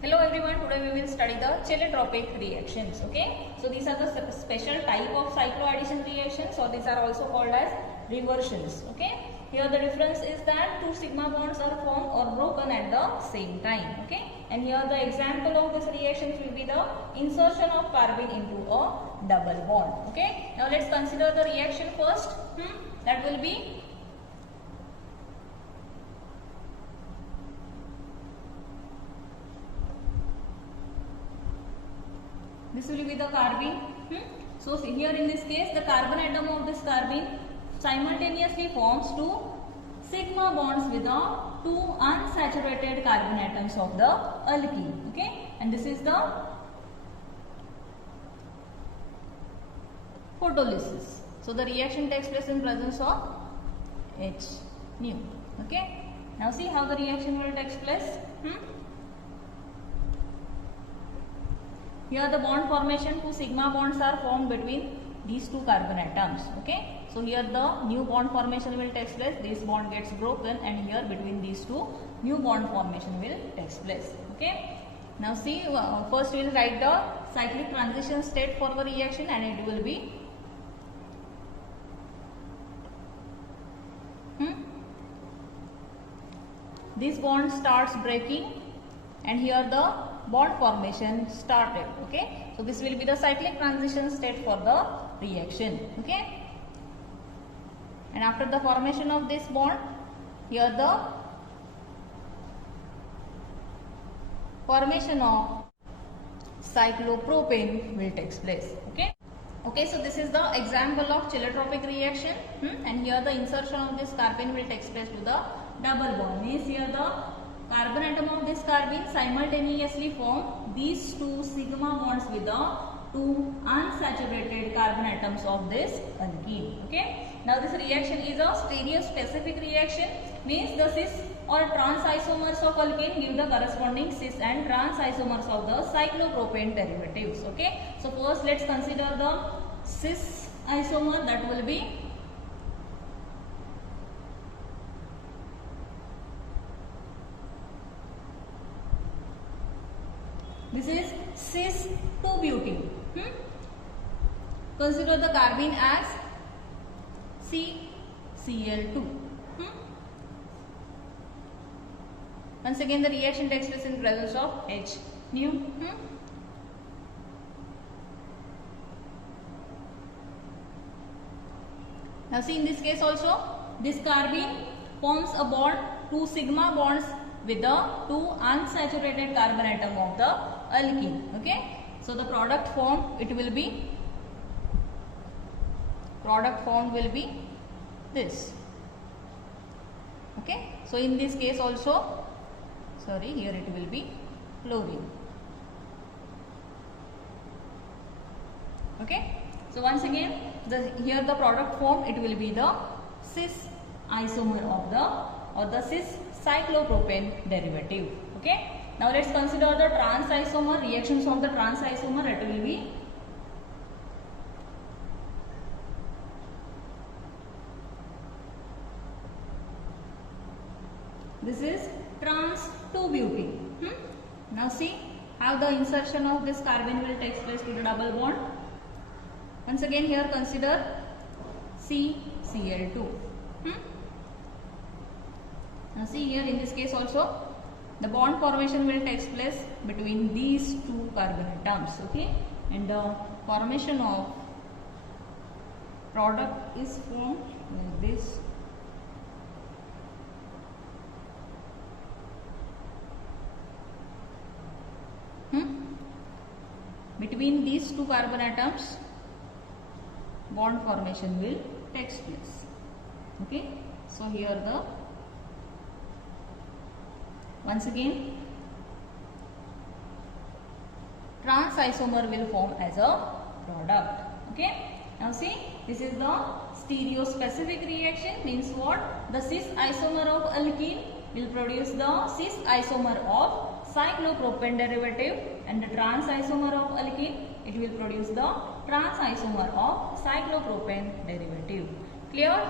Hello everyone, today we will study the cheletropic reactions. Okay, so these are the special type of cycloaddition reactions, or these are also called as reversions. Okay, here the difference is that two sigma bonds are formed or broken at the same time. Okay, and here the example of this reactions will be the insertion of carbene into a double bond. Okay, now let's consider the reaction first. That will be this will be the carbene. So here in this case the carbon atom of this carbene simultaneously forms two sigma bonds with the two unsaturated carbon atoms of the alkene. Okay, and this is the photolysis. So the reaction takes place in presence of H nu. Okay, now see how the reaction will take place. Here the bond formation, two sigma bonds are formed between these two carbon atoms. Okay, so here the new bond formation will take place. This bond gets broken, and here between these two new bond formation will take place. Okay, now see, first we will write the cyclic transition state for the reaction, and it will be this bond starts breaking, and here the bond formation started. Okay, so this will be the cyclic transition state for the reaction. Okay, and after the formation of this bond, here the formation of cyclopropane will take place. Okay, so this is the example of cheletropic reaction, and here the insertion of this carbene will take place to the double bond. Means here the carbon atom of this carbene simultaneously form these two sigma bonds with the two unsaturated carbon atoms of this alkene. Okay, now this reaction is a stereospecific reaction. Means the cis or trans isomers of alkene give the corresponding cis and trans isomers of the cyclopropane derivatives. Okay, so first let's consider the cis isomer, that will be this is cis 2-butene. Consider the carbene as CCl2. Once again the reaction takes place in presence of H nu. Now see, in this case also this carbene forms a bond, two sigma bonds with the two unsaturated carbon atom of the alkene. Okay, so the product formed will be this. Okay, so in this case also, here it will be chlorine. Okay, so once again here the product formed, it will be the cis isomer of the cis cyclopropane derivative. Okay, now let's consider the trans isomer, reactions of the trans isomer. It will be this is trans 2-butene. Now see how the insertion of this carbene will take place to the double bond. Once again here consider CCl2. Now see, here in this case also the bond formation will take place between these two carbon atoms. Okay, and the formation of product is formed like this. Between these two carbon atoms bond formation will take place. Okay, so here the once again trans isomer will form as a product. Okay, now see, this is the stereospecific reaction. Means what? The cis isomer of alkene will produce the cis isomer of cyclopropane derivative, and the trans isomer of alkene, it will produce the trans isomer of cyclopropane derivative. Clear?